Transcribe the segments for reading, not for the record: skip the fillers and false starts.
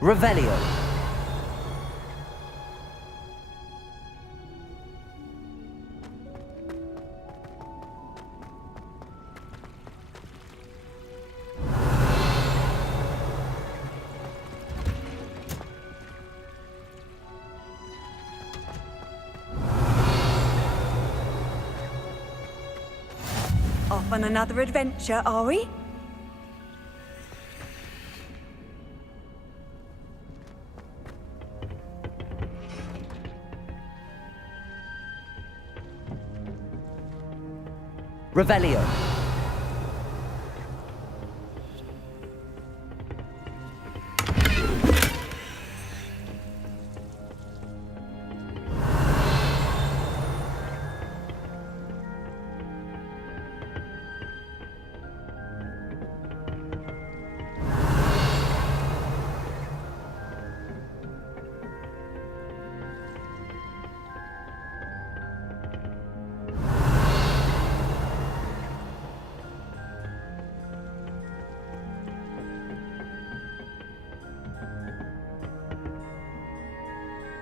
Revelio. Off on another adventure, are we? Revelio.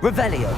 Revelio.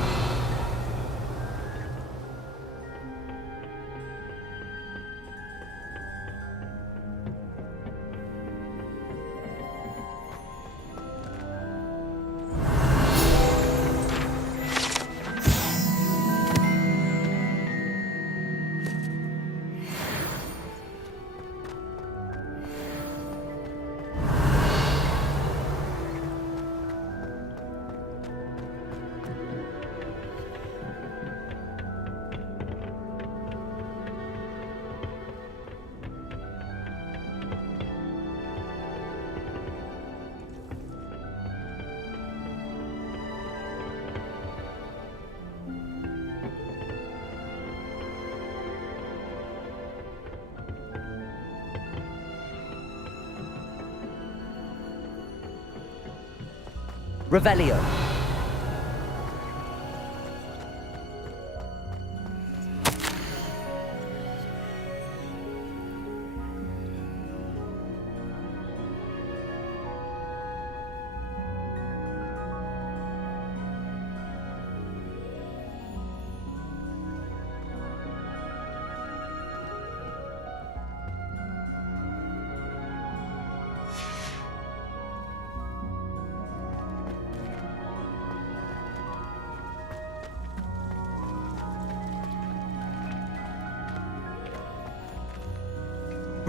Revelio.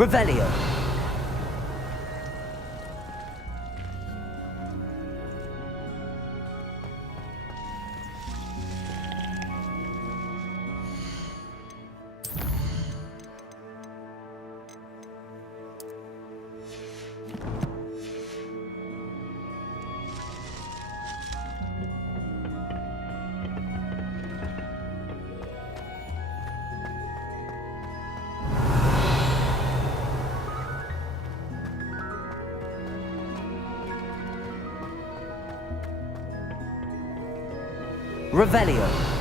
Revelio. Revelio.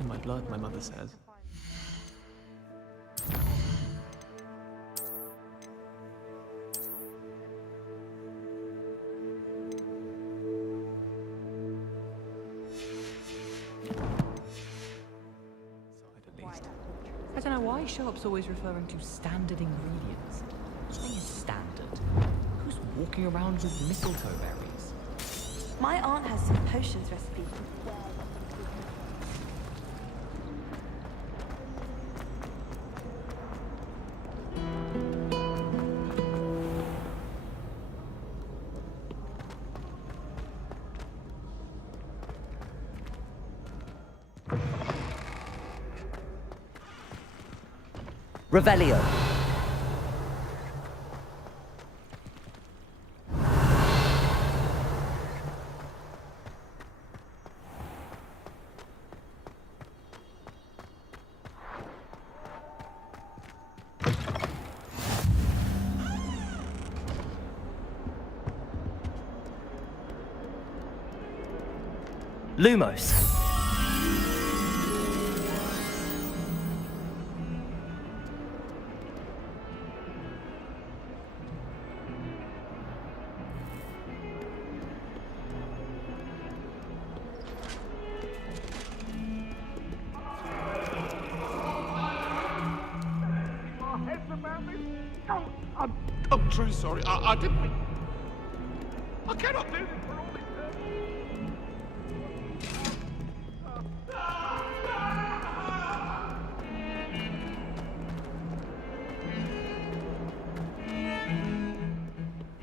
In my blood, my mother says. I don't know why shop's always referring to standard ingredients. Nothing is standard. Who's walking around with mistletoe berries? My aunt has some potions recipe. Revelio. Lumos. I'm truly sorry. I didn't mean... I cannot do this for all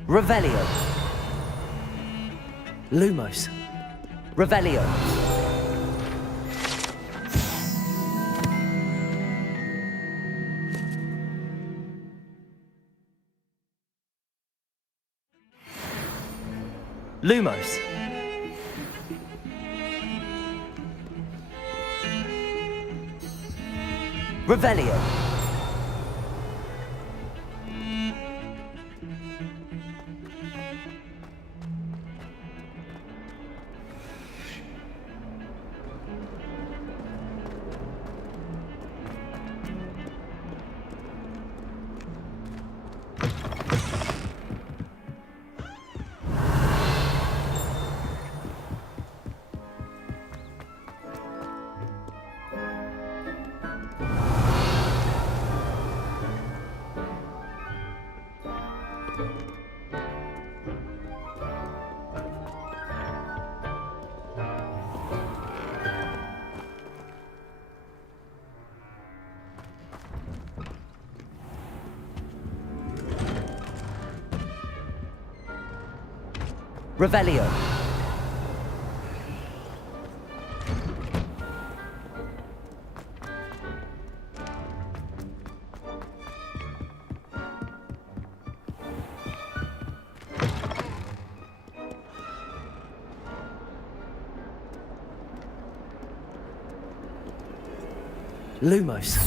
Revelio. Lumos. Revelio. Lumos. Revelio. Revelio. Lumos.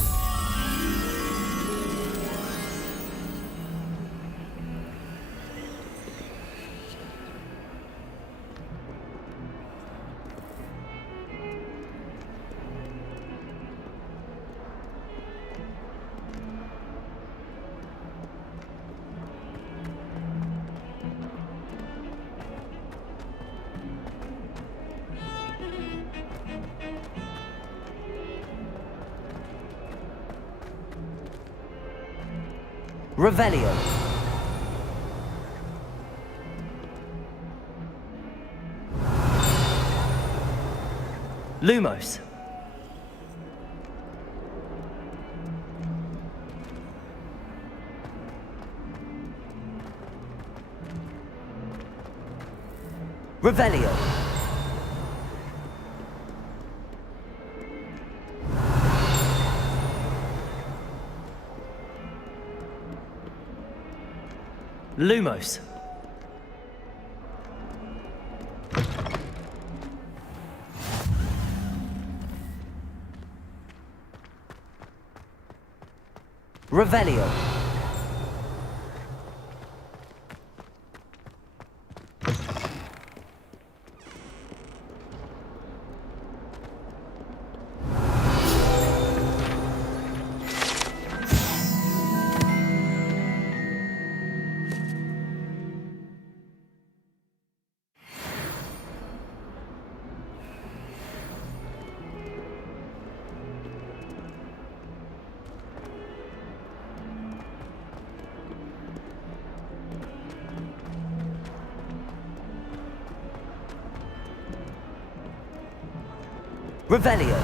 Revelio. Lumos. Revelio. Lumos. Revelio. Revelio.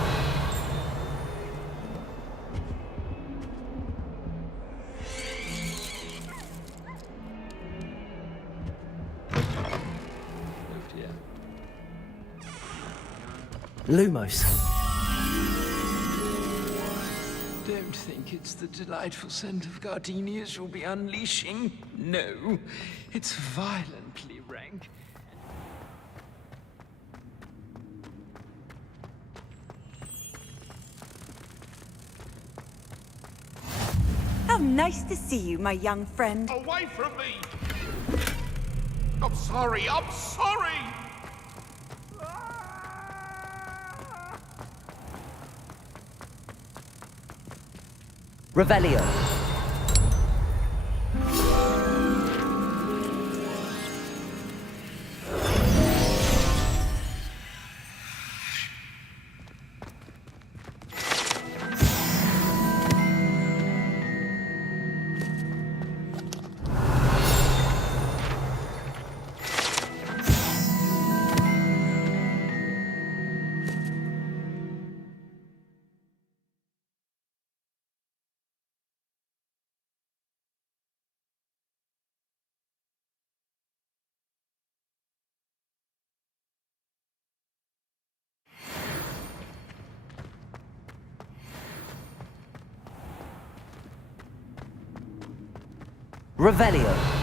Lumos. Don't think it's the delightful scent of gardenias you'll be unleashing. No, it's violently rank. How nice to see you, my young friend. Away from me! I'm sorry, I'm sorry! Revelio. Revelio.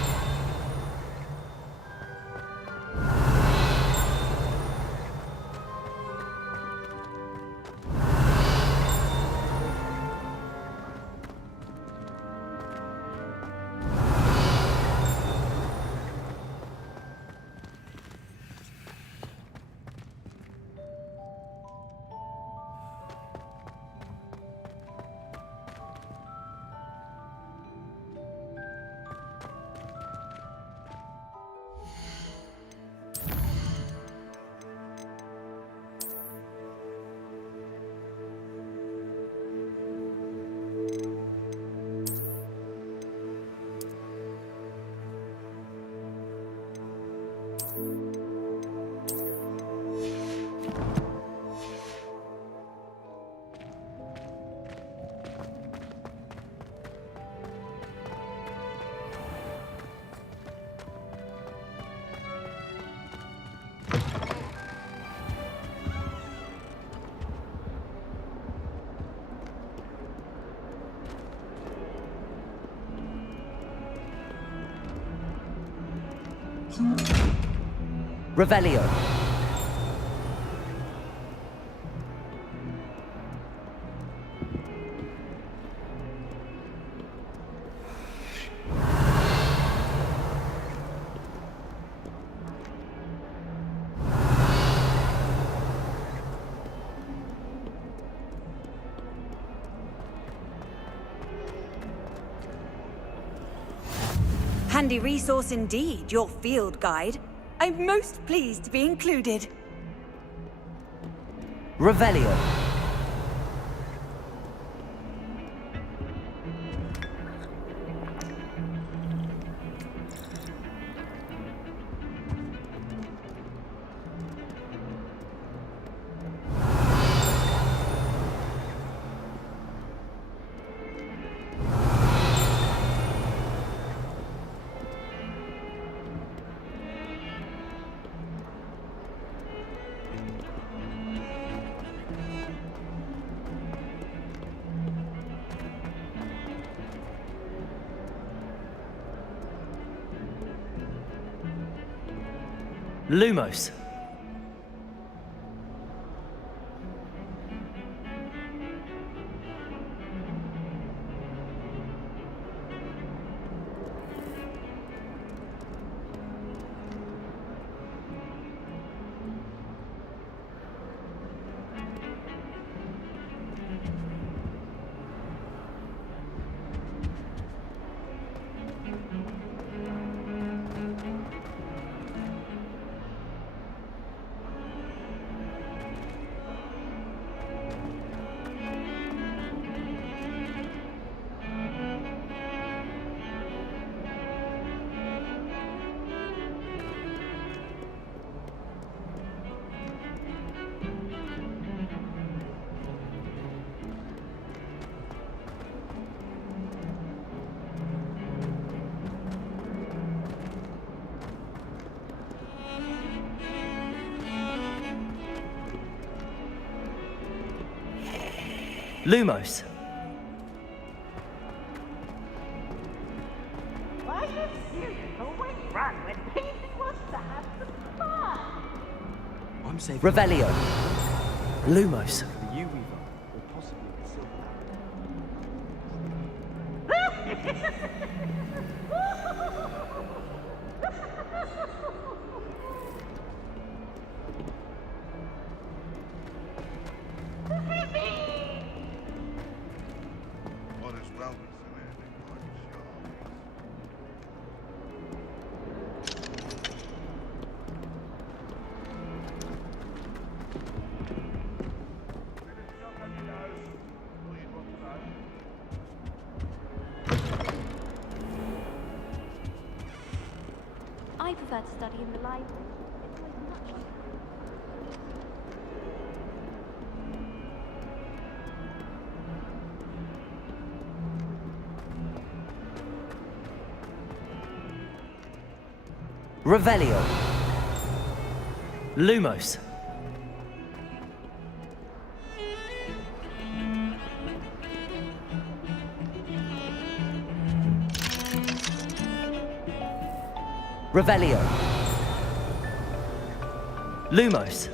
Revelio. Handy resource indeed, your field guide. I'm most pleased to be included. Revelio. Lumos. Lumos. Why should students always run when Peter wants to have some fun? I'm saving Revelio. Lumos. the U-Weaver, or possibly the Silver What is wellness and anything like Charlie's? I prefer to study in the library. It's always much more. Revelio. Lumos. Revelio. Lumos.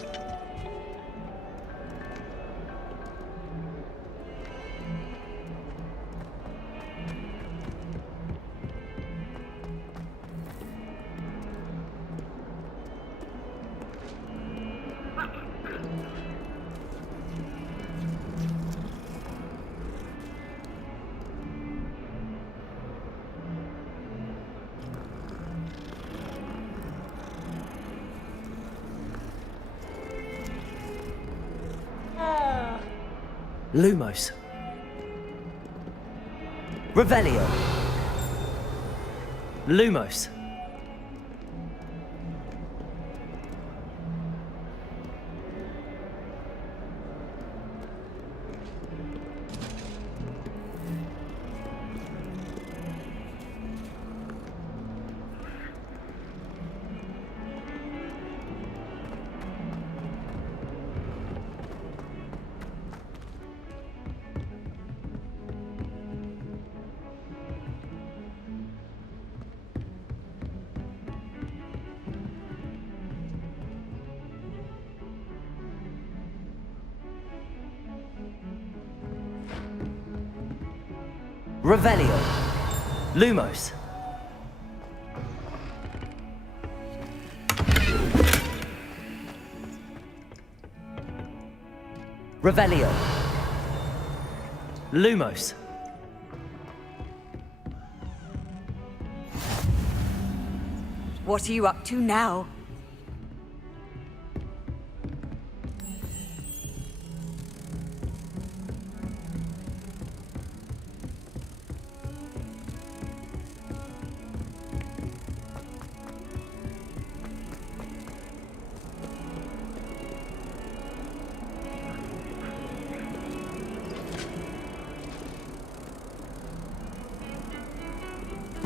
Lumos. Revelio. Lumos. Revelio. Lumos. Revelio. Lumos. What are you up to now?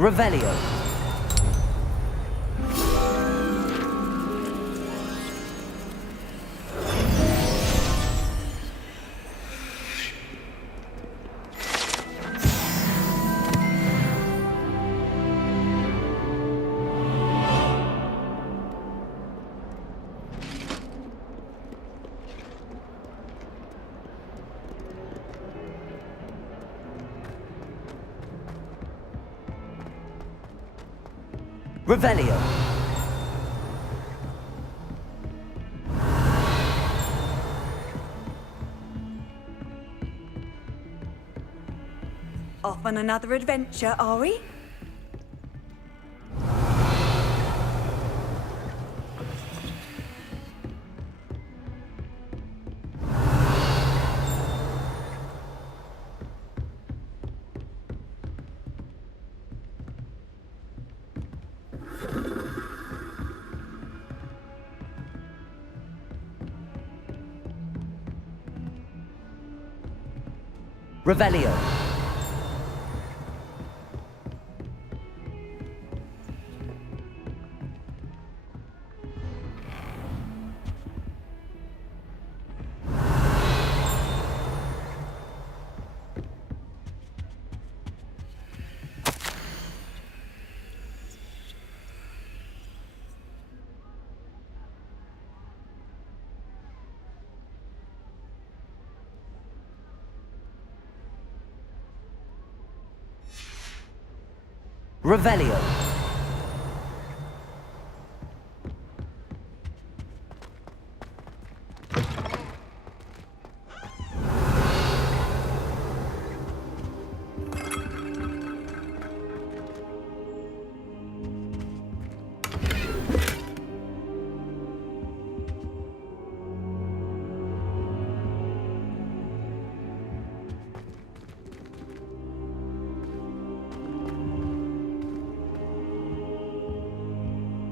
Revelio. Revelio. Off on another adventure, are we? Revelio. Revelio.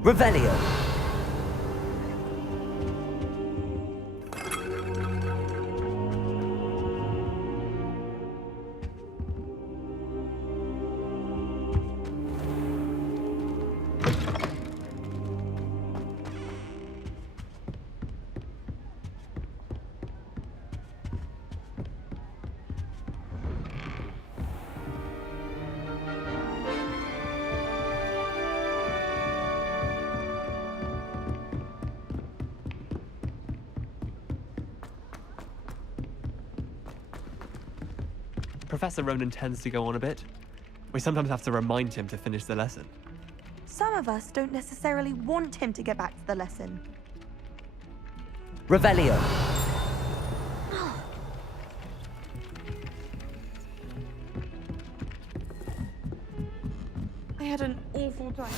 Revelio. Professor Ronan tends to go on a bit. We sometimes have to remind him to finish the lesson. Some of us don't necessarily want him to get back to the lesson. Revelio. I had an awful time.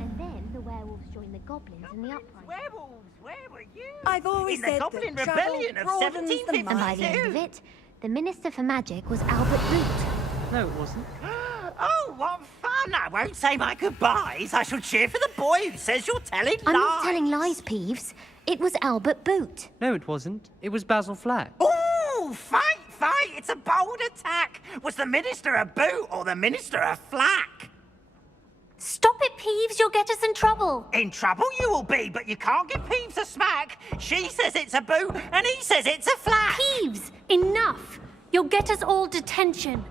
And then the werewolves joined the goblins in the uprising. Werewolves, where were you? I've always In the said Goblin that Rebellion of travel broadens the 1752. And by the end of it, the Minister for Magic was Albert Boot. No, it wasn't. Oh, what fun! I won't say my goodbyes. I shall cheer for the boy who says you're telling I'm lies. not telling lies, Peeves. It was Albert Boot. No, it wasn't. It was Basil Flack. Ooh, fight, fight! It's a bold attack. Was the Minister a boot or the Minister a flack? Stop it, Peeves. You'll get us in trouble. In trouble you will be, but you can't give Peeves a smack. She says it's a boot, and he says it's a flack. Peeves, enough. You'll get us all detention.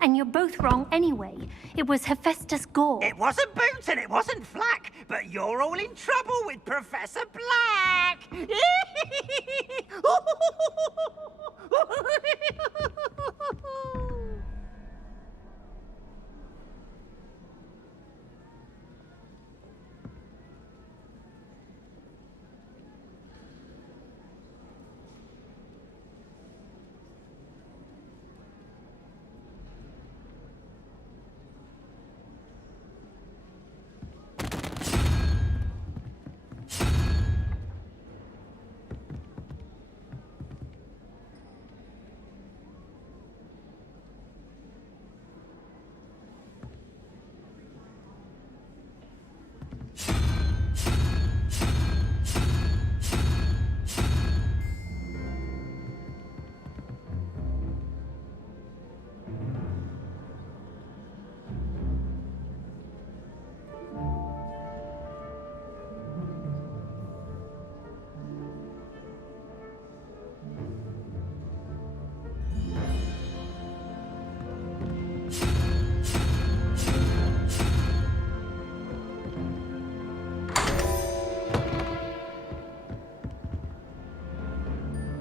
And you're both wrong anyway. It was Hephaestus Gore. It wasn't boot and it wasn't flack, but you're all in trouble with Professor Black.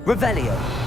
Revelio.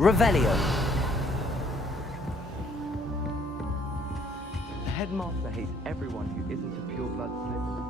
Revelio. The headmaster hates everyone who isn't a pure-blood Slytherin.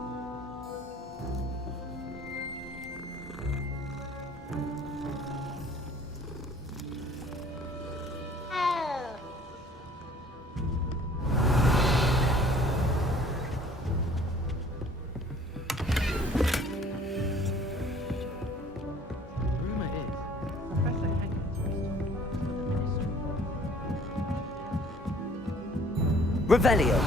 Revelio.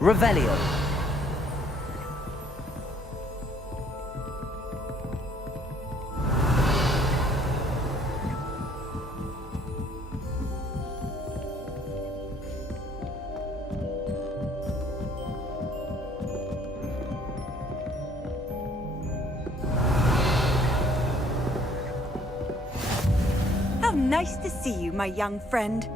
Revelio. How nice to see you, my young friend.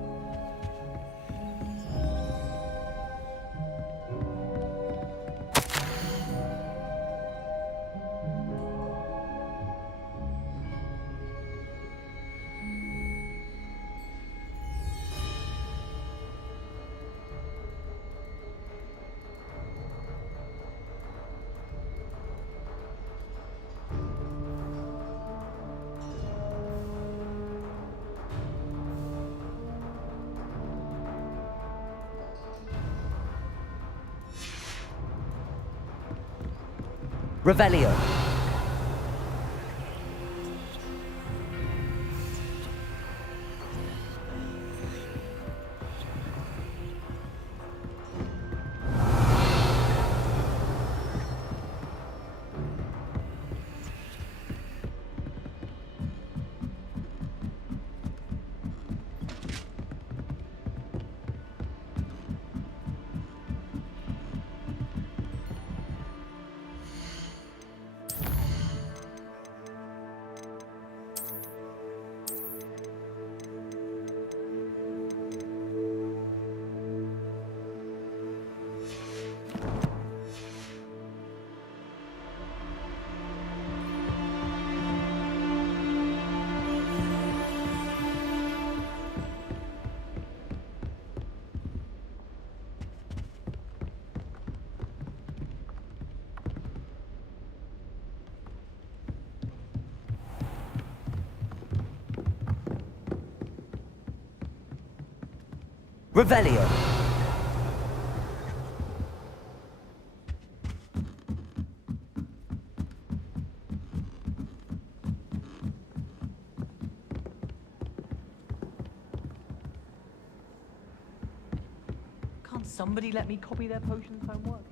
Revelio. Revelio. Can't somebody let me copy their potions homework?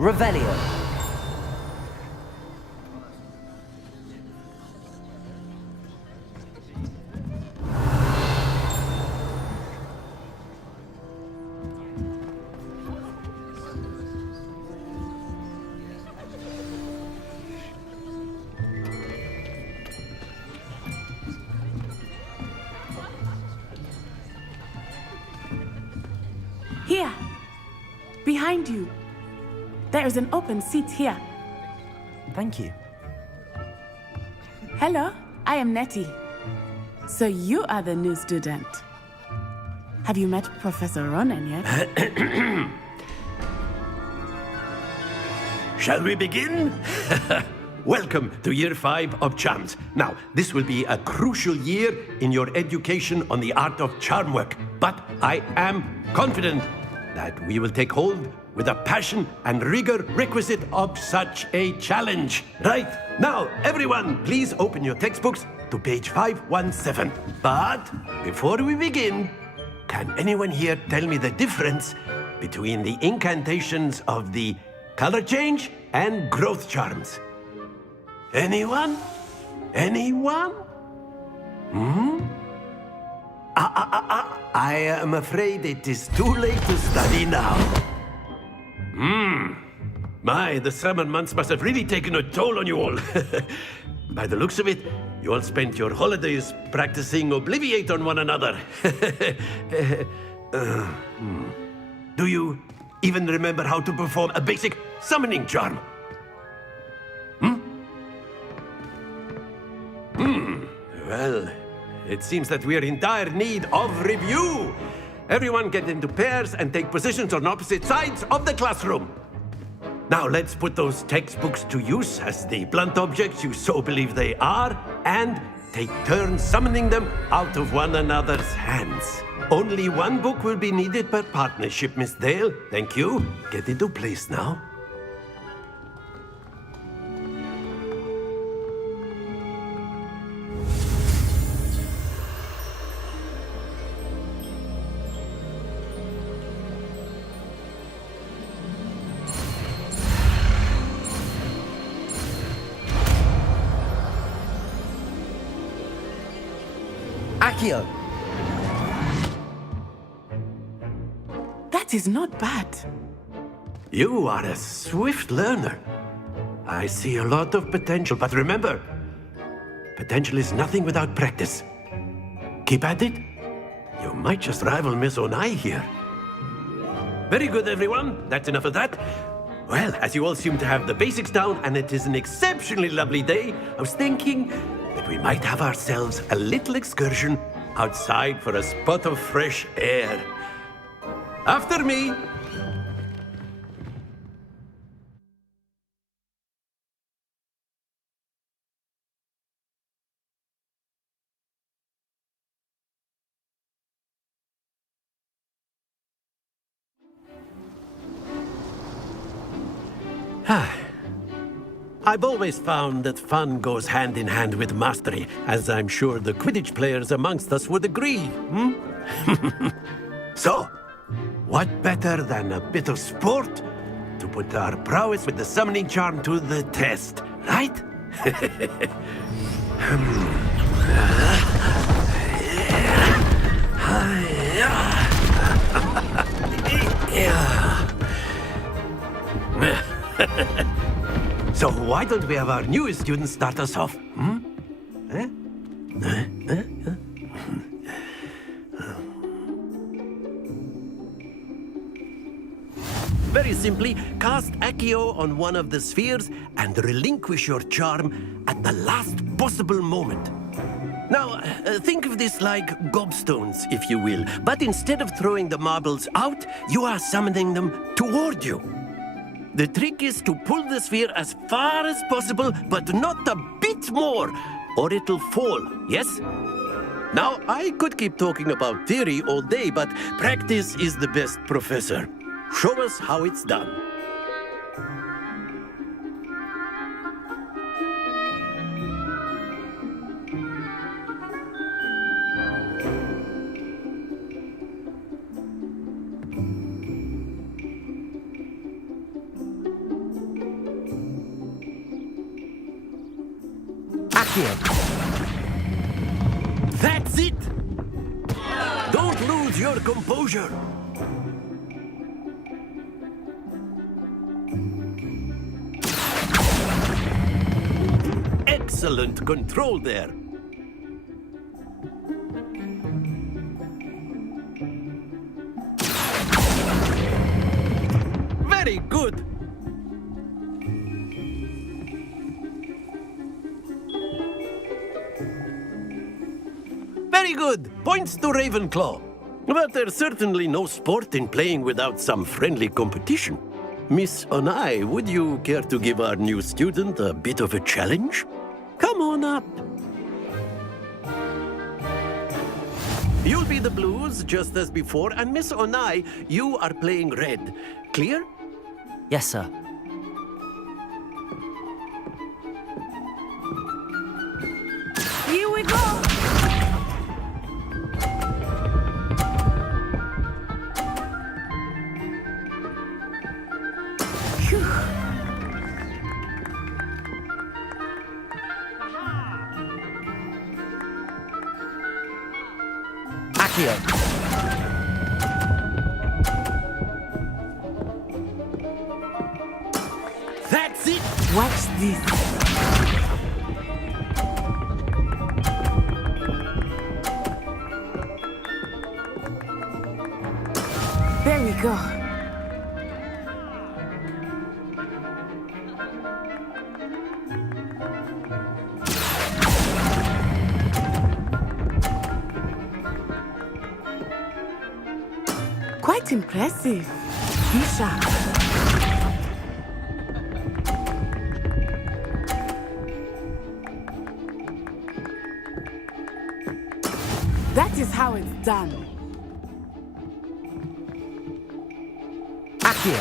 Revelio. Here, behind you. There is an open seat here. Thank you. Hello, I am Nettie. So you are the new student. Have you met Professor Ronan yet? Shall we begin? Welcome to Year 5 of Charms. Now, this will be a crucial year in your education on the art of charm work, but I am confident that we will take hold with the passion and rigor requisite of such a challenge. Right, now, everyone, please open your textbooks to page 517. But before we begin, can anyone here tell me the difference between the incantations of the color change and growth charms? Anyone? Anyone? I am afraid it is too late to study now. My, the summer months must have really taken a toll on you all. By the looks of it, you all spent your holidays practicing Obliviate on one another. Do you even remember how to perform a basic summoning charm? Well, it seems that we are in dire need of review. Everyone get into pairs and take positions on opposite sides of the classroom. Now let's put those textbooks to use as the blunt objects you so believe they are, and take turns summoning them out of one another's hands. Only one book will be needed per partnership, Miss Dale. Thank you. Get into place now. Accio. That is not bad. You are a swift learner. I see a lot of potential, but remember, potential is nothing without practice. Keep at it. You might just rival Miss Onai here. Very good, everyone. That's enough of that. Well, as you all seem to have the basics down, and it is an exceptionally lovely day, I was thinking that we might have ourselves a little excursion outside for a spot of fresh air. After me. I've always found that fun goes hand in hand with mastery, as I'm sure the Quidditch players amongst us would agree. So, what better than a bit of sport to put our prowess with the summoning charm to the test, right? So why don't we have our newest student start us off? Very simply, cast Accio on one of the spheres and relinquish your charm at the last possible moment. Now, think of this like gobstones, if you will, but instead of throwing the marbles out, you are summoning them toward you. The trick is to pull the sphere as far as possible, but not a bit more, or it'll fall, yes? Now, I could keep talking about theory all day, but practice is the best professor. Show us how it's done. Accio. That's it! Don't lose your composure. Excellent control there. Very good. Very good. Points to Ravenclaw. But there's certainly no sport in playing without some friendly competition. Miss Onai, would you care to give our new student a bit of a challenge? Come on up. You'll be the blues, just as before, and Miss Onai, you are playing red. Clear? Yes, sir. Here we go! Accio. That's it! Watch this. There we go. Quite impressive. Be sharp. That is how it's done. Accio.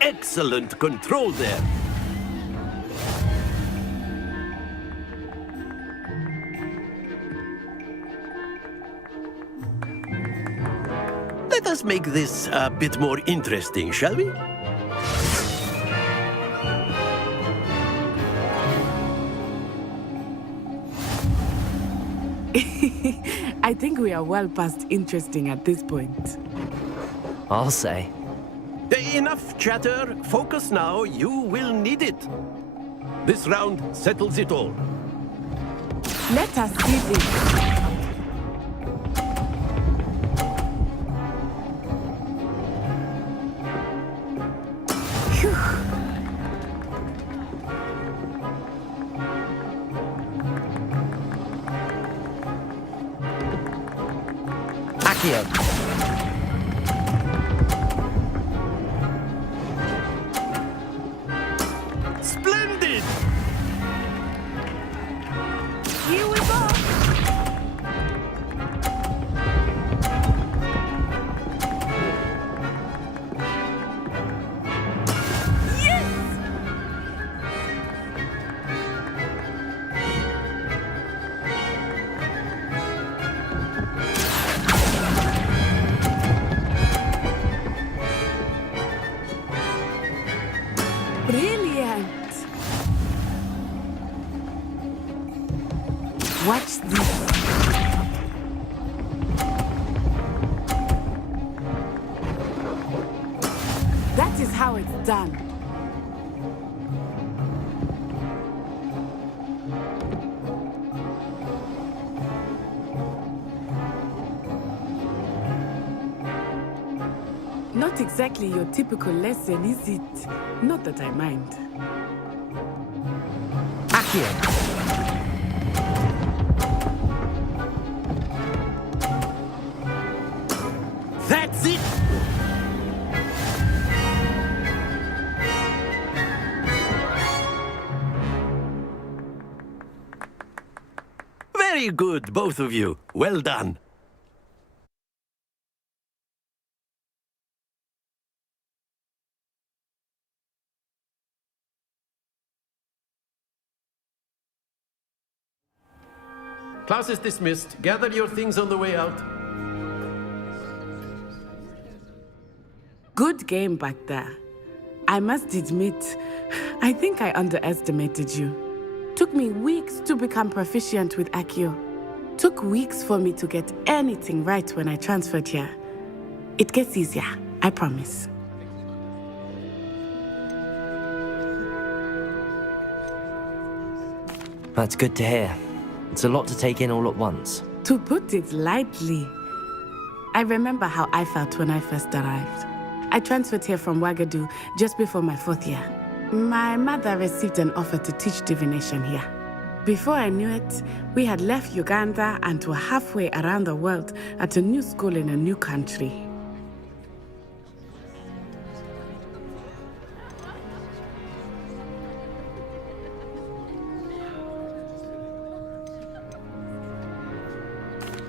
Excellent control there. Let us make this a bit more interesting, shall we? I think we are well past interesting at this point. I'll say. Enough chatter. Focus now. You will need it. This round settles it all. Let us see this. Accio. Splendid! Here we go. Brilliant! Watch this. That is how it's done. Not exactly your typical lesson, is it? Not that I mind. Accio. That's it! Very good, both of you. Well done. Class is dismissed. Gather your things on the way out. Good game back there. I must admit, I think I underestimated you. Took me weeks to become proficient with Accio. Took weeks for me to get anything right when I transferred here. It gets easier, I promise. That's good to hear. It's a lot to take in all at once. To put it lightly, I remember how I felt when I first arrived. I transferred here from Ouagadougou just before my 4th year. My mother received an offer to teach divination here. Before I knew it, we had left Uganda and were halfway around the world at a new school in a new country.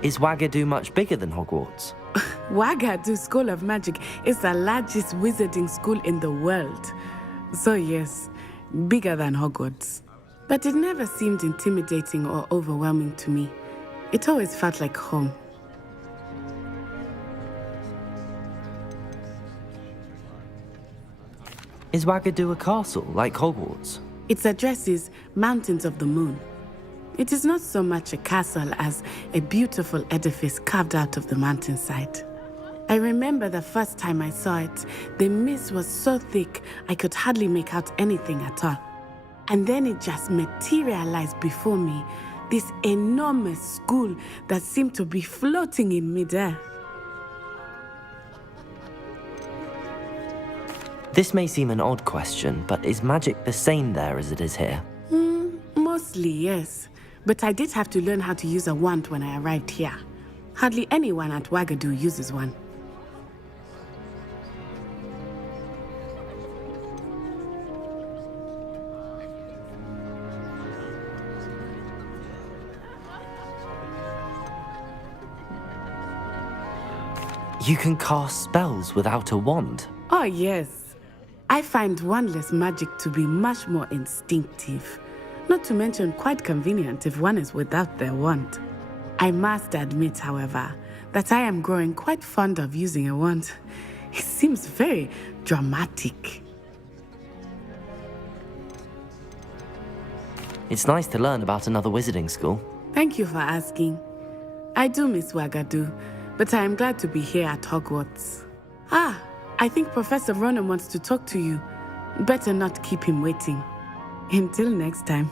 Is Ouagadougou much bigger than Hogwarts? Ouagadougou School of Magic is the largest wizarding school in the world. So yes, bigger than Hogwarts. But it never seemed intimidating or overwhelming to me. It always felt like home. Is Ouagadougou a castle, like Hogwarts? Its address is Mountains of the Moon. It is not so much a castle as a beautiful edifice carved out of the mountainside. I remember the first time I saw it, the mist was so thick I could hardly make out anything at all. And then it just materialized before me, this enormous school that seemed to be floating in midair. This may seem an odd question, but is magic the same there as it is here? Mostly, yes. But I did have to learn how to use a wand when I arrived here. Hardly anyone at Ouagadougou uses one. You can cast spells without a wand? Oh, yes. I find wandless magic to be much more instinctive. Not to mention quite convenient if one is without their wand. I must admit, however, that I am growing quite fond of using a wand. It seems very dramatic. It's nice to learn about another wizarding school. Thank you for asking. I do miss Ouagadougou, but I am glad to be here at Hogwarts. Ah, I think Professor Ronan wants to talk to you. Better not keep him waiting. Until next time.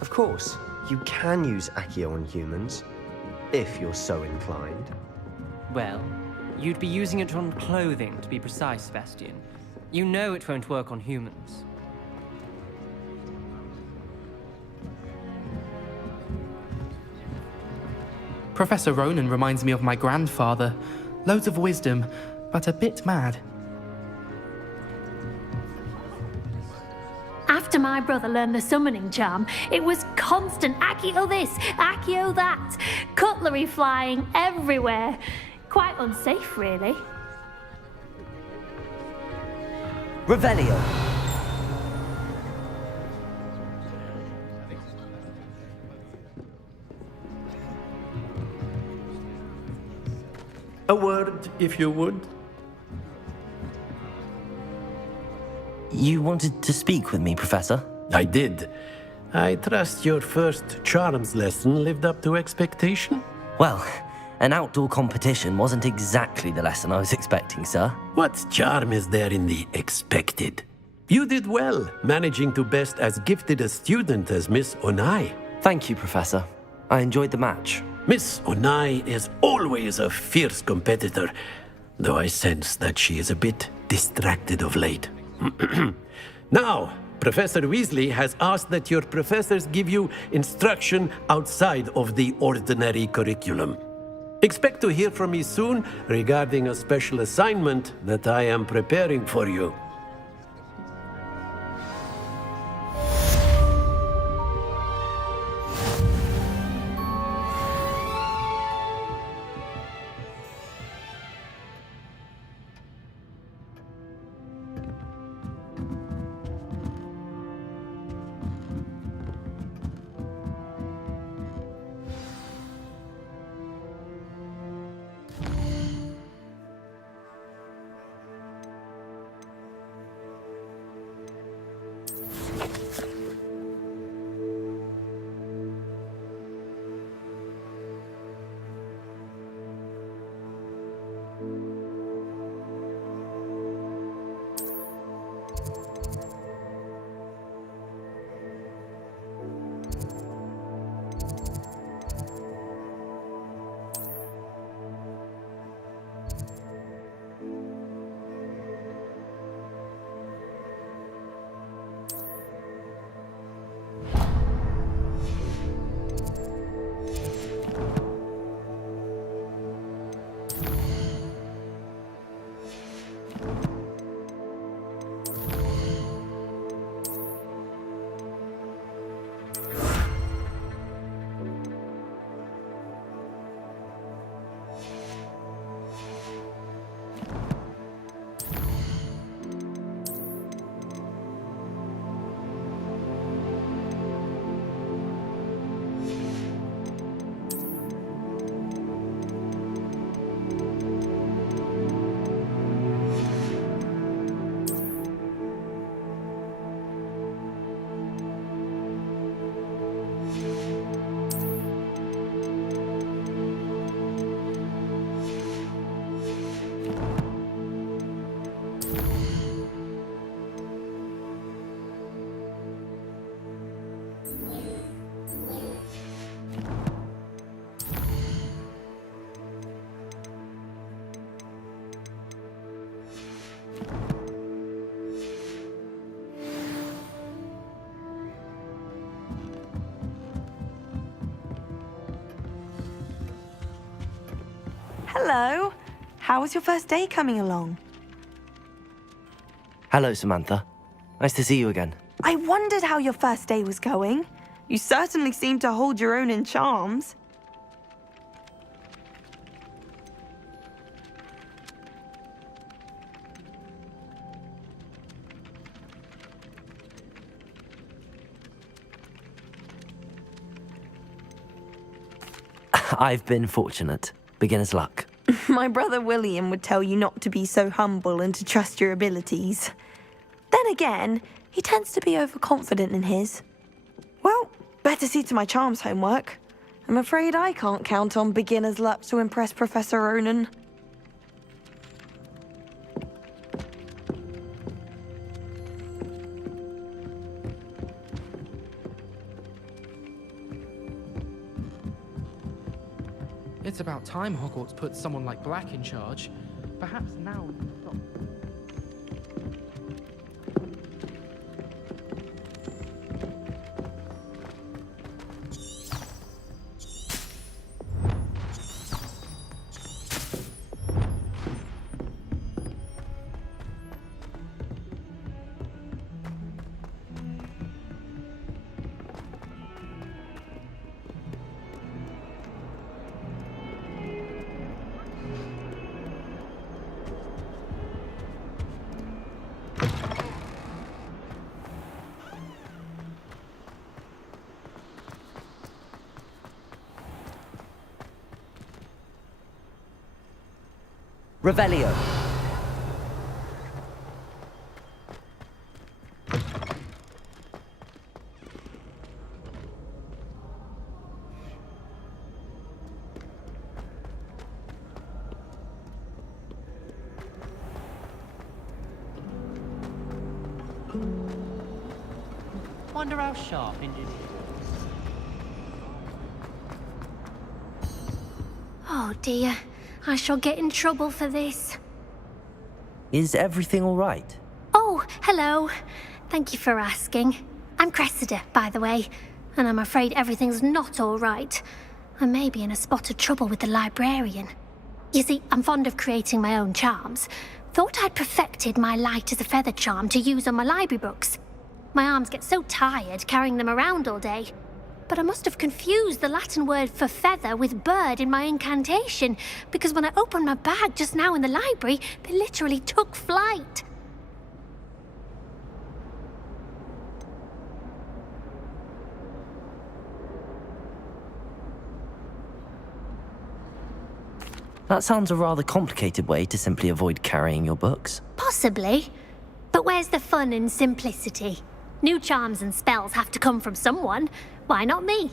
Of course, you can use Accio on humans, if you're so inclined. Well, you'd be using it on clothing, to be precise, Sebastian. You know it won't work on humans. Professor Ronan reminds me of my grandfather. Loads of wisdom, but a bit mad. After my brother learned the summoning charm, it was constant Accio this, Accio that, cutlery flying everywhere. Quite unsafe, really. Revelio. A word, if you would. You wanted to speak with me, Professor? I did. I trust your first charms lesson lived up to expectation? Well, an outdoor competition wasn't exactly the lesson I was expecting, sir. What charm is there in the expected? You did well, managing to best as gifted a student as Miss Onai. Thank you, Professor. I enjoyed the match. Miss Onai is always a fierce competitor, though I sense that she is a bit distracted of late. Now, Professor Weasley has asked that your professors give you instruction outside of the ordinary curriculum. Expect to hear from me soon regarding a special assignment that I am preparing for you. Hello. How was your first day coming along? Hello, Samantha. Nice to see you again. I wondered how your first day was going. You certainly seem to hold your own in charms. I've been fortunate. Beginner's luck. My brother William would tell you not to be so humble and to trust your abilities. Then again, he tends to be overconfident in his. Well, better see to my charms homework. I'm afraid I can't count on beginner's luck to impress Professor Ronan. It's about time Hogwarts put someone like Black in charge. Perhaps now we can stop. Revelio. Wonder how sharp engineers. Oh dear, I shall get in trouble for this. Is everything all right? Oh, hello. Thank you for asking. I'm Cressida, by the way, and I'm afraid everything's not all right. I may be in a spot of trouble with the librarian. You see, I'm fond of creating my own charms. Thought I'd perfected my light as a feather charm to use on my library books. My arms get so tired carrying them around all day. But I must have confused the Latin word for feather with bird in my incantation, because when I opened my bag just now in the library, they literally took flight. That sounds a rather complicated way to simply avoid carrying your books. Possibly. But where's the fun in simplicity? New charms and spells have to come from someone. Why not me?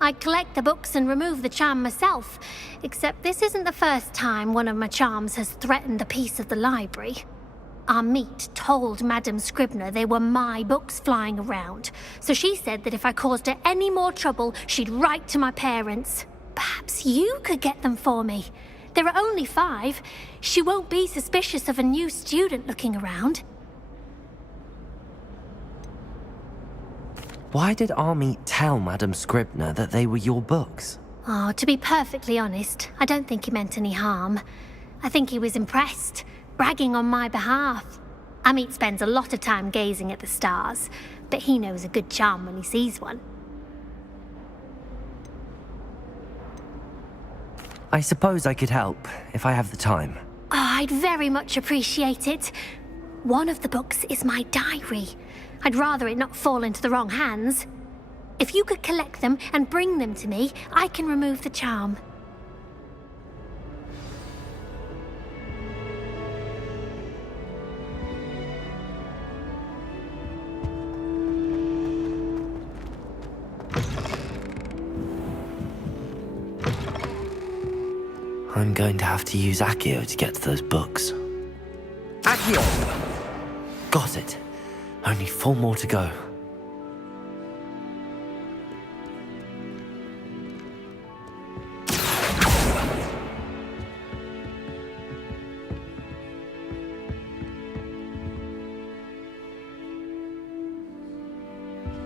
I collect the books and remove the charm myself, except this isn't the first time one of my charms has threatened the peace of the library. Our meet told Madame Scribner they were my books flying around, so she said that if I caused her any more trouble, she'd write to my parents. Perhaps you could get them for me. There are only 5. She won't be suspicious of a new student looking around. Why did our meet tell Madame Scribner that they were your books? Oh, to be perfectly honest, I don't think he meant any harm. I think he was impressed, bragging on my behalf. Amit spends a lot of time gazing at the stars, but he knows a good charm when he sees one. I suppose I could help, if I have the time. Oh, I'd very much appreciate it. One of the books is my diary. I'd rather it not fall into the wrong hands. If you could collect them and bring them to me, I can remove the charm. I'm going to have to use Accio to get to those books. Accio! Got it. Only 4 more to go.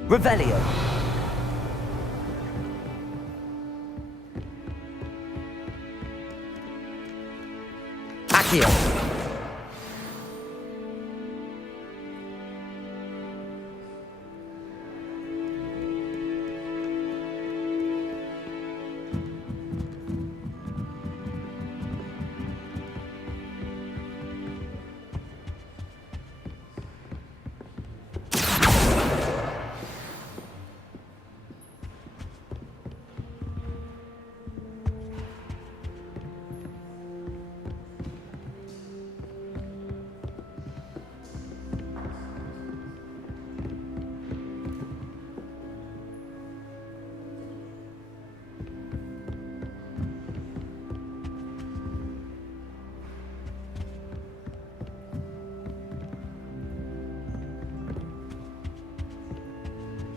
Revelio. Accio.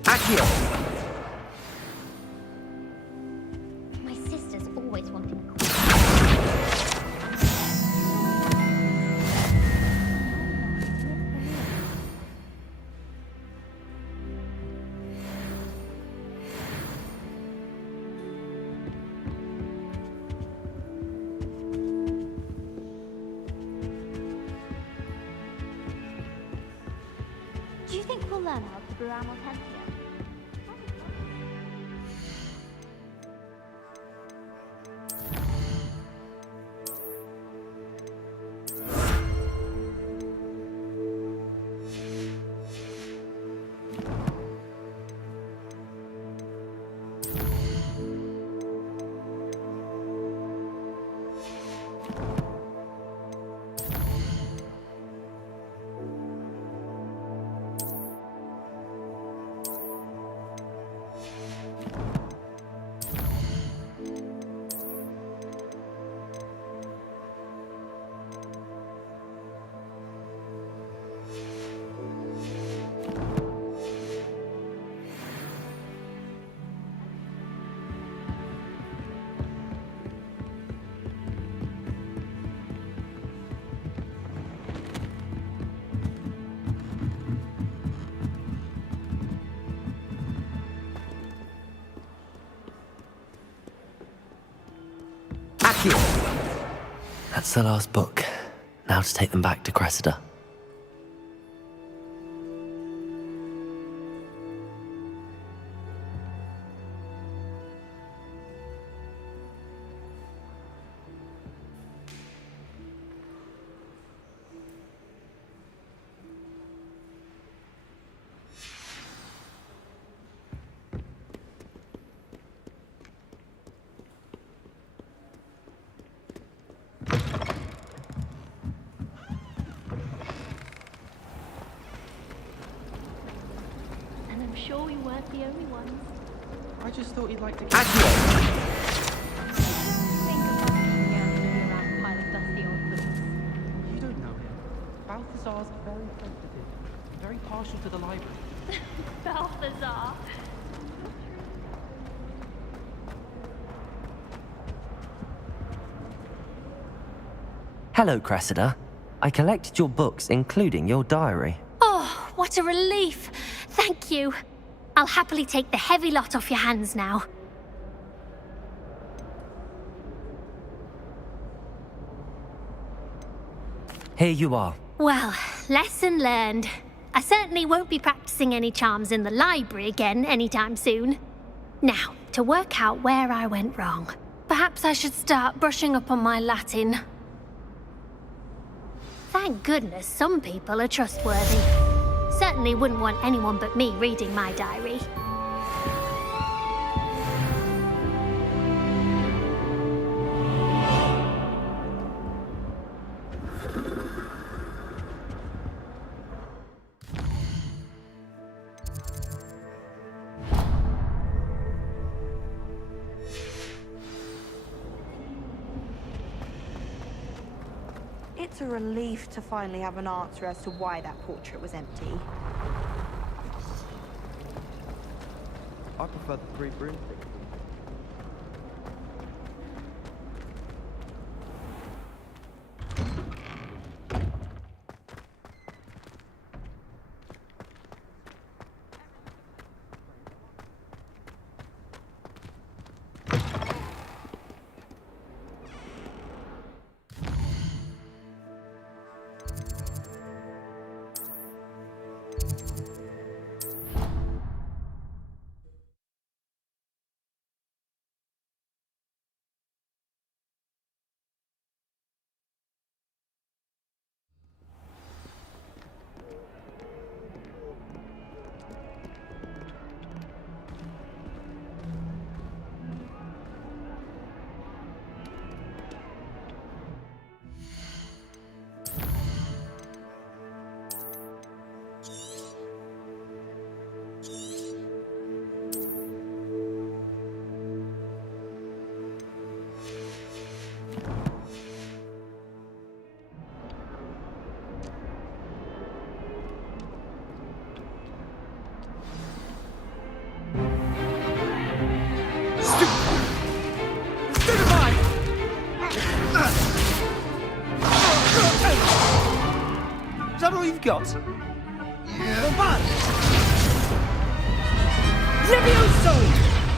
Accio. My sister's always wanting a Do you think we'll learn how to brew our here? That's the last book. Now to take them back to Cressida. sure we weren't the only ones. I just thought you'd like to... Think of fucking girls to be around a pile of dusty old books. You don't know him. Balthazar's very sensitive, very partial to the library. Balthazar. Hello, Cressida. I collected your books, including your diary. Oh, what a relief. Thank you. I'll happily take the heavy lot off your hands now. Here you are. Well, lesson learned. I certainly won't be practicing any charms in the library again anytime soon. Now, to work out where I went wrong. Perhaps I should start brushing up on my Latin. Thank goodness some people are trustworthy. Certainly wouldn't want anyone but me reading my diary. It's a relief to finally have an answer as to why that portrait was empty. I prefer the 3 broomsticks. Is that all you've got? Yeah. Levioso!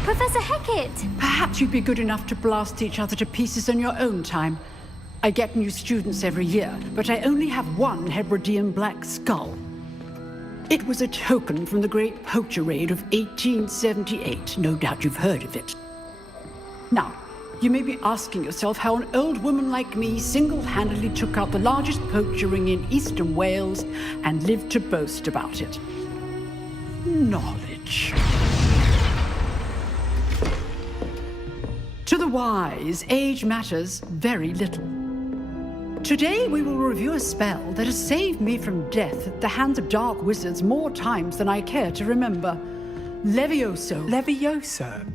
Professor Hecat! Perhaps you'd be good enough to blast each other to pieces on your own time. I get new students every year, but I only have one Hebridean black skull. It was a token from the Great Poacher Raid of 1878. No doubt you've heard of it. Now, you may be asking yourself how an old woman like me single-handedly took out the largest poacher ring in eastern Wales and lived to boast about it. Knowledge. To the wise, age matters very little. Today we will review a spell that has saved me from death at the hands of dark wizards more times than I care to remember. Levioso. Levioso?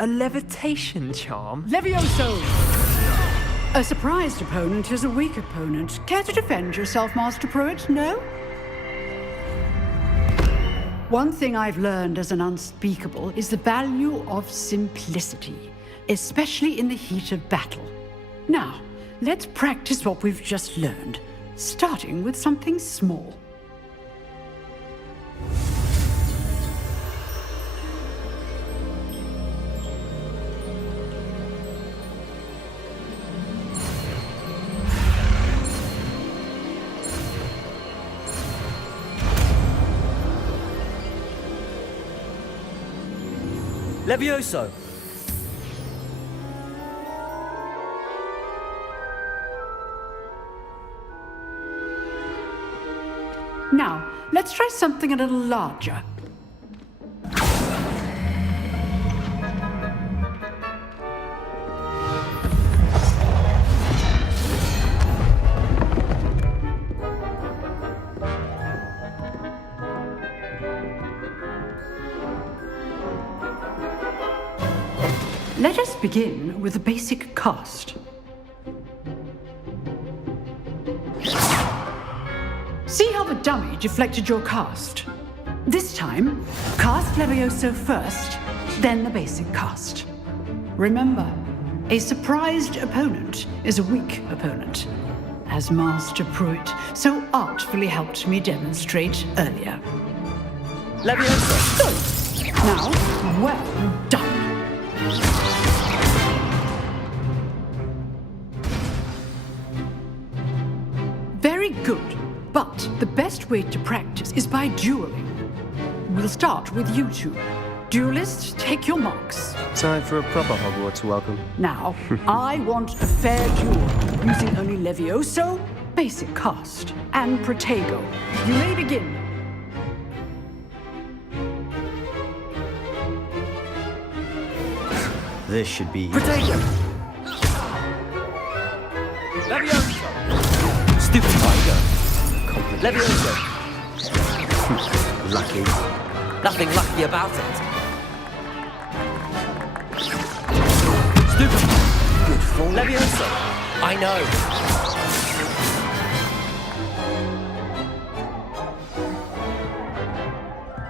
A levitation charm? Levioso! A surprised opponent is a weak opponent. Care to defend yourself, Master Pruitt? No? One thing I've learned as an unspeakable is the value of simplicity, especially in the heat of battle. Now, let's practice what we've just learned, starting with something small. Levioso! Now, let's try something a little larger. Let us begin with the basic cast. See how the dummy deflected your cast? This time, cast Levioso first, then the basic cast. Remember, a surprised opponent is a weak opponent, as Master Pruitt so artfully helped me demonstrate earlier. Levioso! Good. Now, well done. Very good. But the best way to practice is by dueling. We'll start with you two. Duelists, take your marks. Time for a proper Hogwarts welcome. Now, I want a fair duel, using only Levioso, basic cast, and Protego. You may begin. This should be... Protego! Levioso! Stupid tiger! Levioso! Lucky. Nothing lucky about it. Stupid! Good form. Levioso! I know.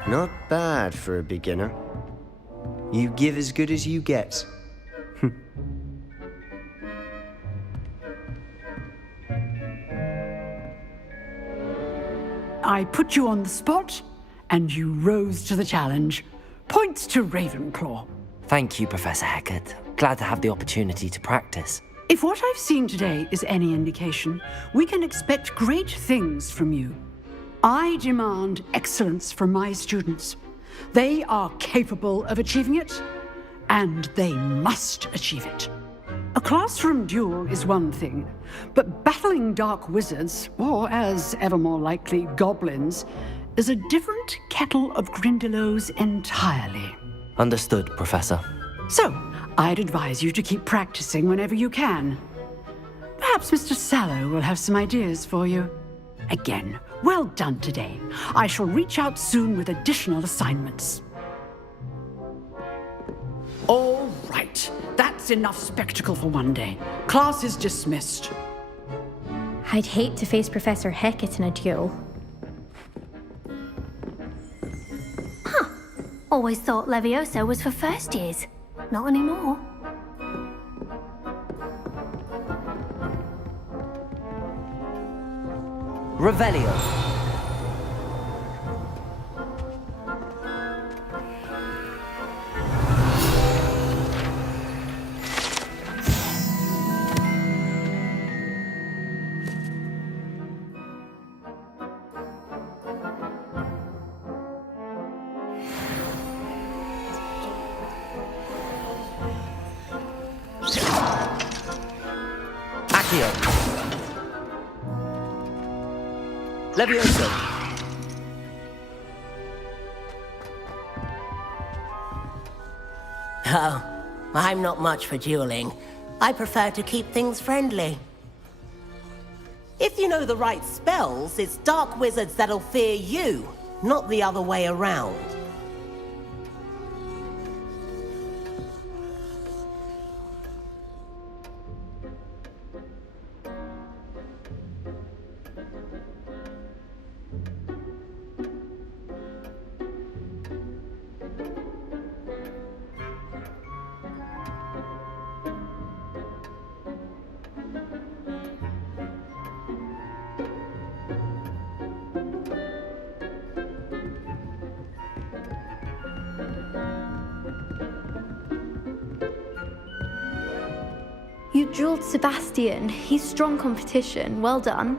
Not bad for a beginner. You give as good as you get. I put you on the spot, and you rose to the challenge. Points to Ravenclaw. Thank you, Professor Hecat. Glad to have the opportunity to practice. If what I've seen today is any indication, we can expect great things from you. I demand excellence from my students. They are capable of achieving it, and they must achieve it. A classroom duel is one thing, but battling dark wizards, or as ever more likely, goblins, is a different kettle of Grindylows entirely. Understood, Professor. So, I'd advise you to keep practicing whenever you can. Perhaps Mr. Sallow will have some ideas for you. Again, well done today. I shall reach out soon with additional assignments. All right, that's enough spectacle for one day. Class is dismissed. I'd hate to face Professor Hecat in a duel. Always thought Levioso was for first years. Not anymore. Revelio. Levioso. Oh, I'm not much for dueling. I prefer to keep things friendly. If you know the right spells, it's dark wizards that'll fear you, not the other way around. You dueled Sebastian. He's strong competition. Well done.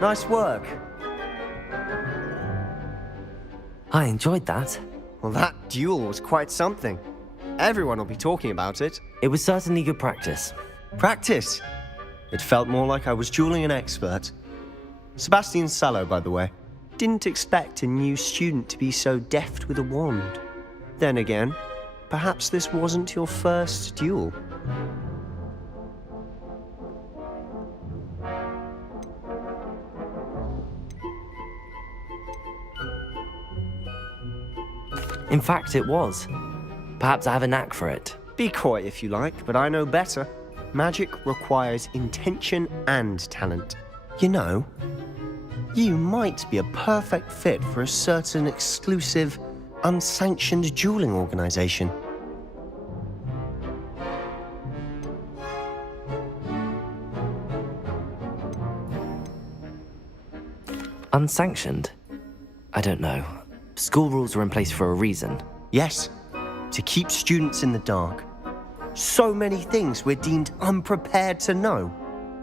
Nice work. I enjoyed that. Well, that duel was quite something. Everyone will be talking about it. It was certainly good practice. Practice? It felt more like I was dueling an expert. Sebastian Sallow, by the way. Didn't expect a new student to be so deft with a wand. Then again, perhaps this wasn't your first duel. In fact, it was. Perhaps I have a knack for it. Be coy if you like, but I know better. Magic requires intention and talent. You know, you might be a perfect fit for a certain exclusive, unsanctioned dueling organization. Unsanctioned? I don't know. School rules are in place for a reason. Yes, to keep students in the dark. So many things we're deemed unprepared to know.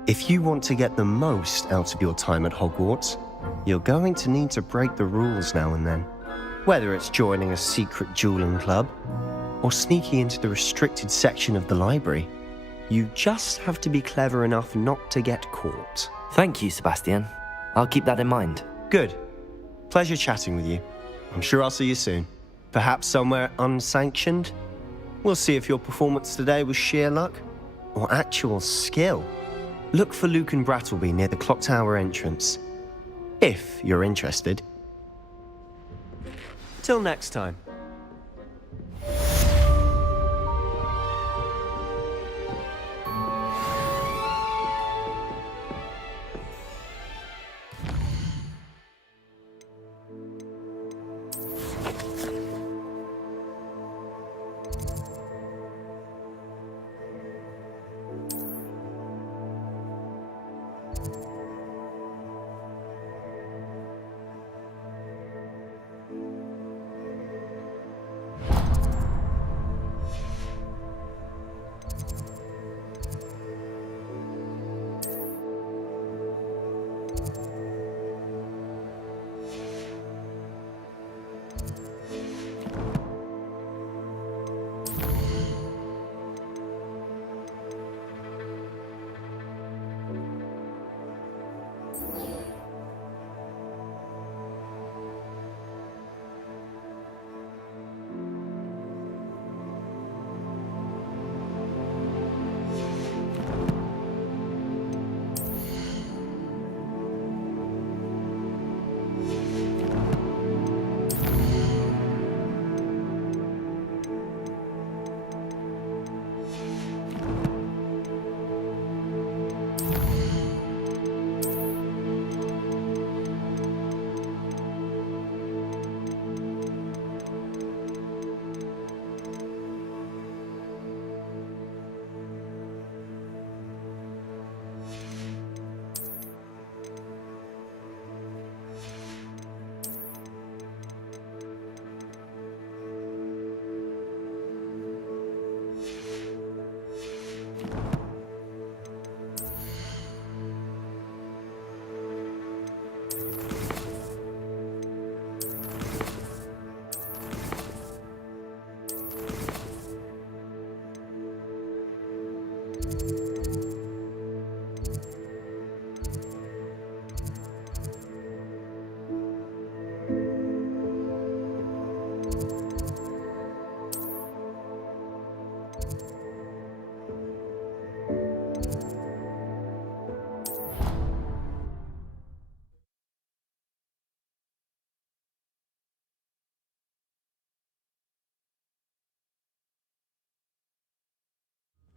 If you want to get the most out of your time at Hogwarts, you're going to need to break the rules now and then. Whether it's joining a secret dueling club, or sneaking into the restricted section of the library, you just have to be clever enough not to get caught. Thank you, Sebastian. I'll keep that in mind. Good. Pleasure chatting with you. I'm sure I'll see you soon. Perhaps somewhere unsanctioned? We'll see if your performance today was sheer luck or actual skill. Look for Luke and Brattleby near the clock tower entrance, if you're interested. Till next time.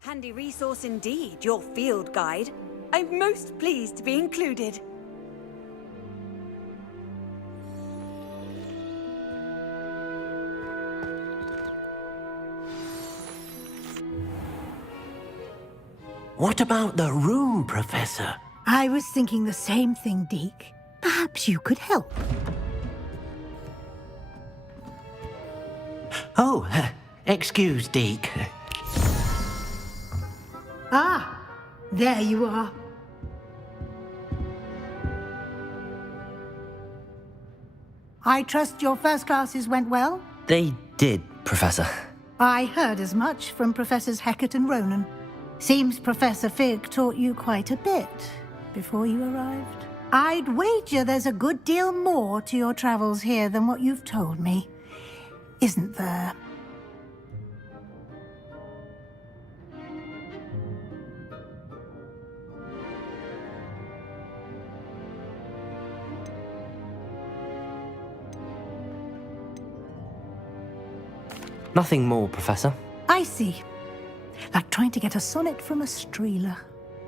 Handy resource indeed, your field guide. I'm most pleased to be included. What about the room, Professor? I was thinking the same thing, Deke. Perhaps you could help. Oh, excuse, Deke. Ah, there you are. I trust your first classes went well? They did, Professor. I heard as much from Professors Hecat and Ronan. Seems Professor Fig taught you quite a bit before you arrived. I'd wager there's a good deal more to your travels here than what you've told me, isn't there? Nothing more, Professor. I see. Like trying to get a sonnet from a streeler.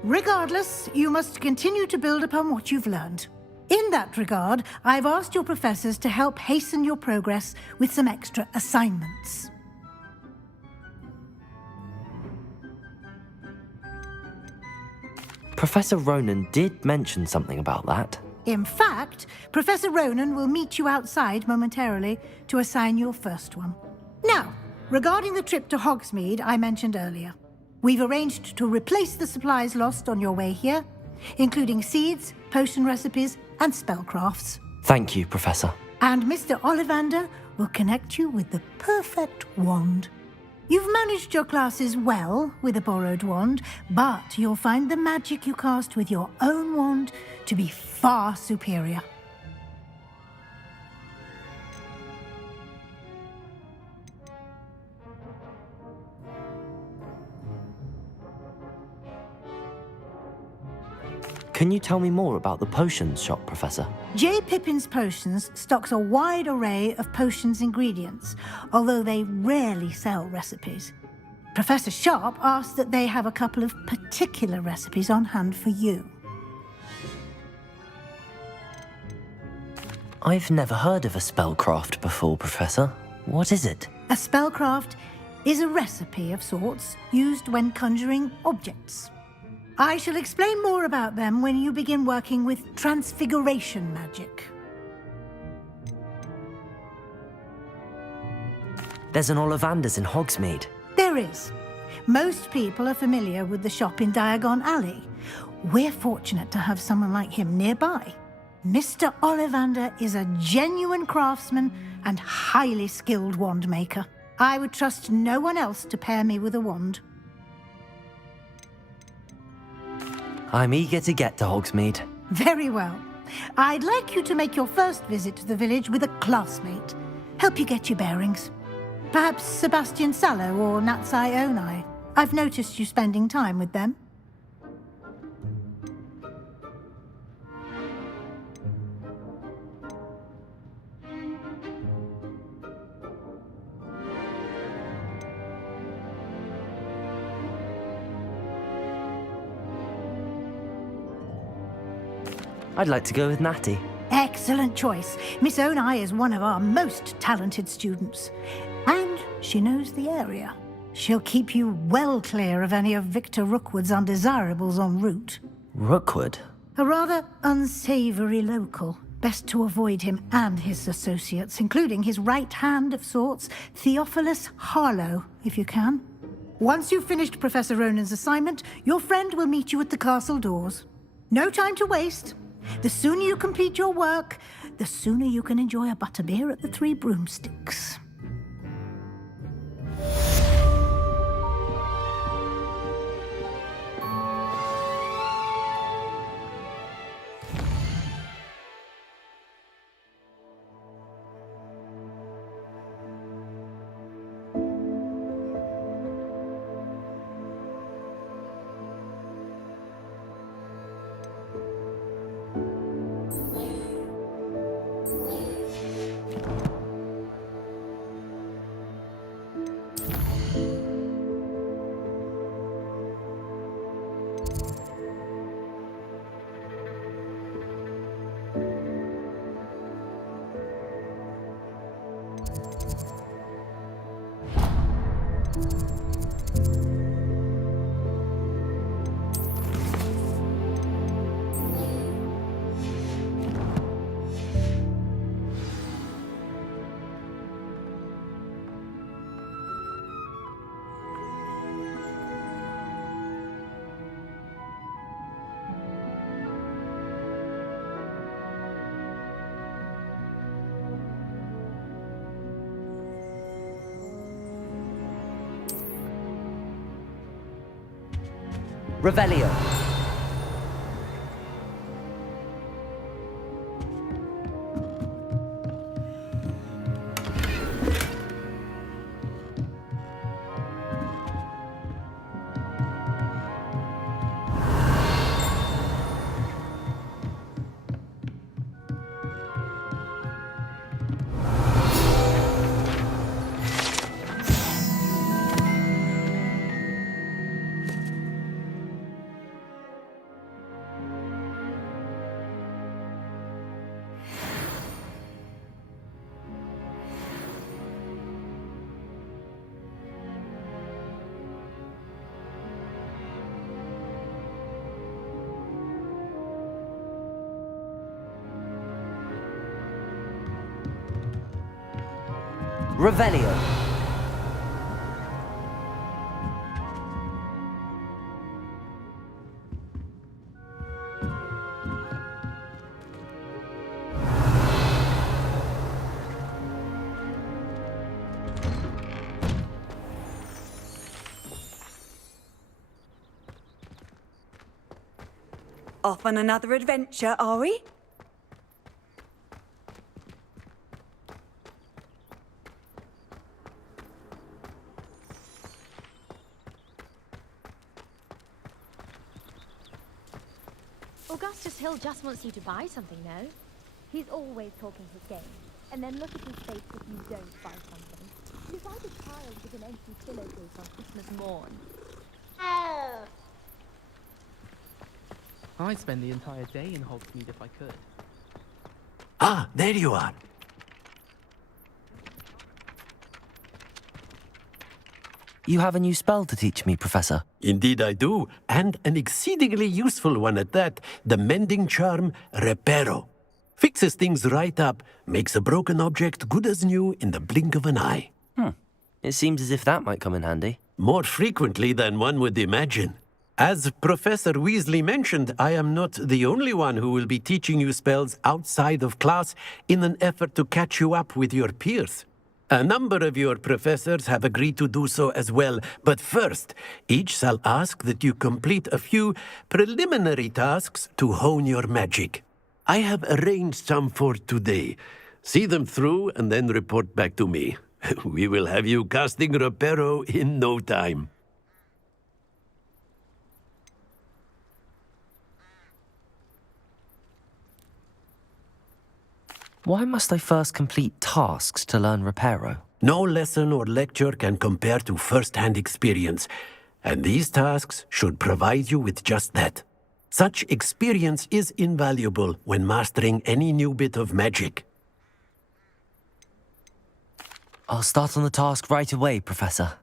Regardless, you must continue to build upon what you've learned. In that regard, I've asked your professors to help hasten your progress with some extra assignments. Professor Ronan did mention something about that. In fact, Professor Ronan will meet you outside momentarily to assign your first one. Now, regarding the trip to Hogsmeade I mentioned earlier, we've arranged to replace the supplies lost on your way here, including seeds, potion recipes, and spellcrafts. Thank you, Professor. And Mr. Ollivander will connect you with the perfect wand. You've managed your classes well with a borrowed wand, but you'll find the magic you cast with your own wand to be far superior. Can you tell me more about the potions shop, Professor? J. Pippin's Potions stocks a wide array of potions ingredients, although they rarely sell recipes. Professor Sharp asked that they have a couple of particular recipes on hand for you. I've never heard of a spellcraft before, Professor. What is it? A spellcraft is a recipe of sorts used when conjuring objects. I shall explain more about them when you begin working with transfiguration magic. There's an Ollivander's in Hogsmeade. There is. Most people are familiar with the shop in Diagon Alley. We're fortunate to have someone like him nearby. Mr. Ollivander is a genuine craftsman and highly skilled wand maker. I would trust no one else to pair me with a wand. I'm eager to get to Hogsmeade. Very well. I'd like you to make your first visit to the village with a classmate. Help you get your bearings. Perhaps Sebastian Sallow or Natsai Onai. I've noticed you spending time with them. I'd like to go with Natty. Excellent choice. Miss Onai is one of our most talented students. And she knows the area. She'll keep you well clear of any of Victor Rookwood's undesirables en route. Rookwood? A rather unsavory local. Best to avoid him and his associates, including his right hand of sorts, Theophilus Harlow, if you can. Once you've finished Professor Ronan's assignment, your friend will meet you at the castle doors. No time to waste. The sooner you complete your work, the sooner you can enjoy a butterbeer at the Three Broomsticks. Revelio. Revelio. Off on another adventure, are we? Augustus Hill just wants you to buy something, no? He's always talking his game. And then look at his face if you don't buy something. He's like a child with an empty pillowcase on Christmas morn. Oh! I'd spend the entire day in Hogsmeade if I could. Ah, there you are. You have a new spell to teach me, Professor. Indeed I do, and an exceedingly useful one at that. The mending charm, Reparo. Fixes things right up, makes a broken object good as new in the blink of an eye. It seems as if that might come in handy. More frequently than one would imagine. As Professor Weasley mentioned, I am not the only one who will be teaching you spells outside of class in an effort to catch you up with your peers. A number of your professors have agreed to do so as well, but first, each shall ask that you complete a few preliminary tasks to hone your magic. I have arranged some for today. See them through and then report back to me. We will have you casting Reparo in no time. Why must I first complete tasks to learn Reparo? No lesson or lecture can compare to first-hand experience, and these tasks should provide you with just that. Such experience is invaluable when mastering any new bit of magic. I'll start on the task right away, Professor.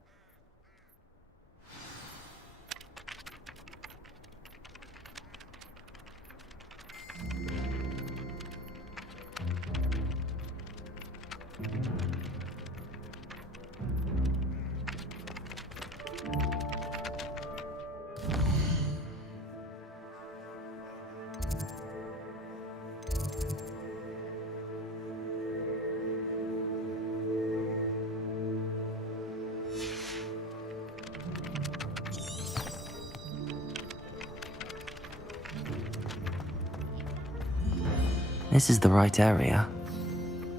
This is the right area.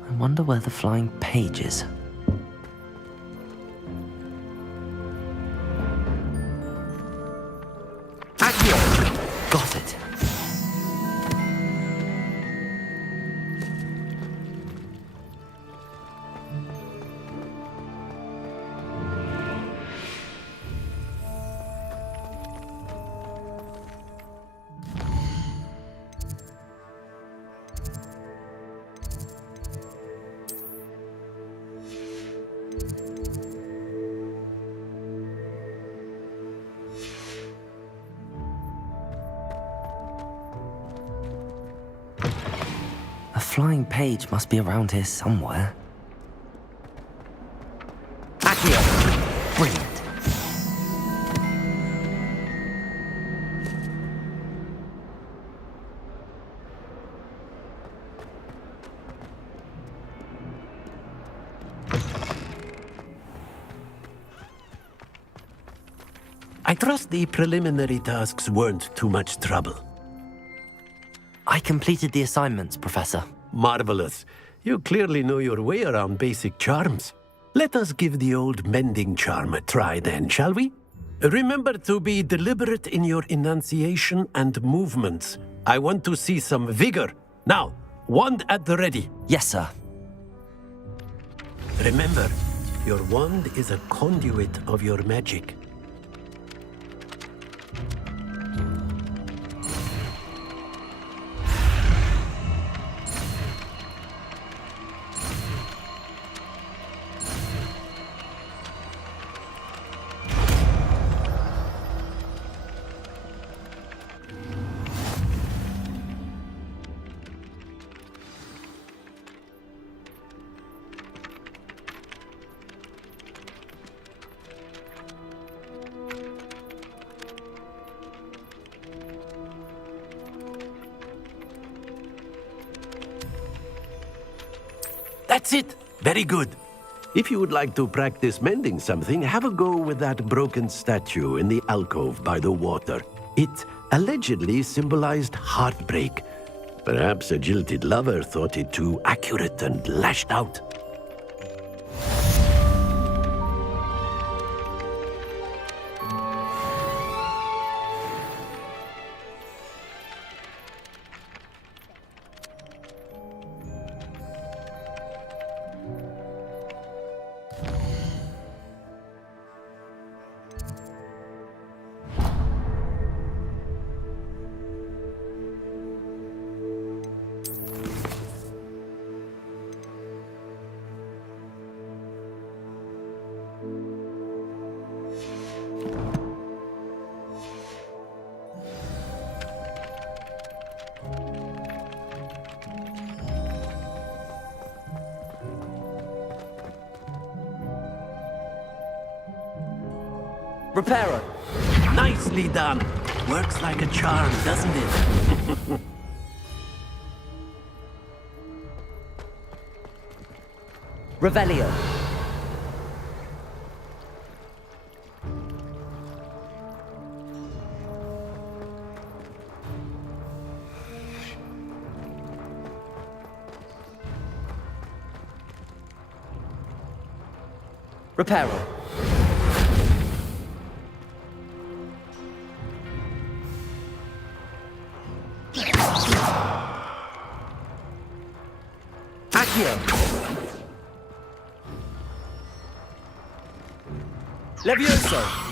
I wonder where the flying page is. Got it. A flying page must be around here somewhere. Accio! Brilliant. I trust the preliminary tasks weren't too much trouble. I completed the assignments, Professor. Marvelous. You clearly know your way around basic charms. Let us give the old mending charm a try then, shall we? Remember to be deliberate in your enunciation and movements. I want to see some vigor. Now, wand at the ready. Yes, sir. Remember, your wand is a conduit of your magic. That's it. Very good. If you would like to practice mending something, have a go with that broken statue in the alcove by the water. It allegedly symbolized heartbreak. Perhaps a jilted lover thought it too accurate and lashed out. Reparo. Nicely done. Works like a charm, doesn't it? Revelio. Reparo. Accio. Levioso.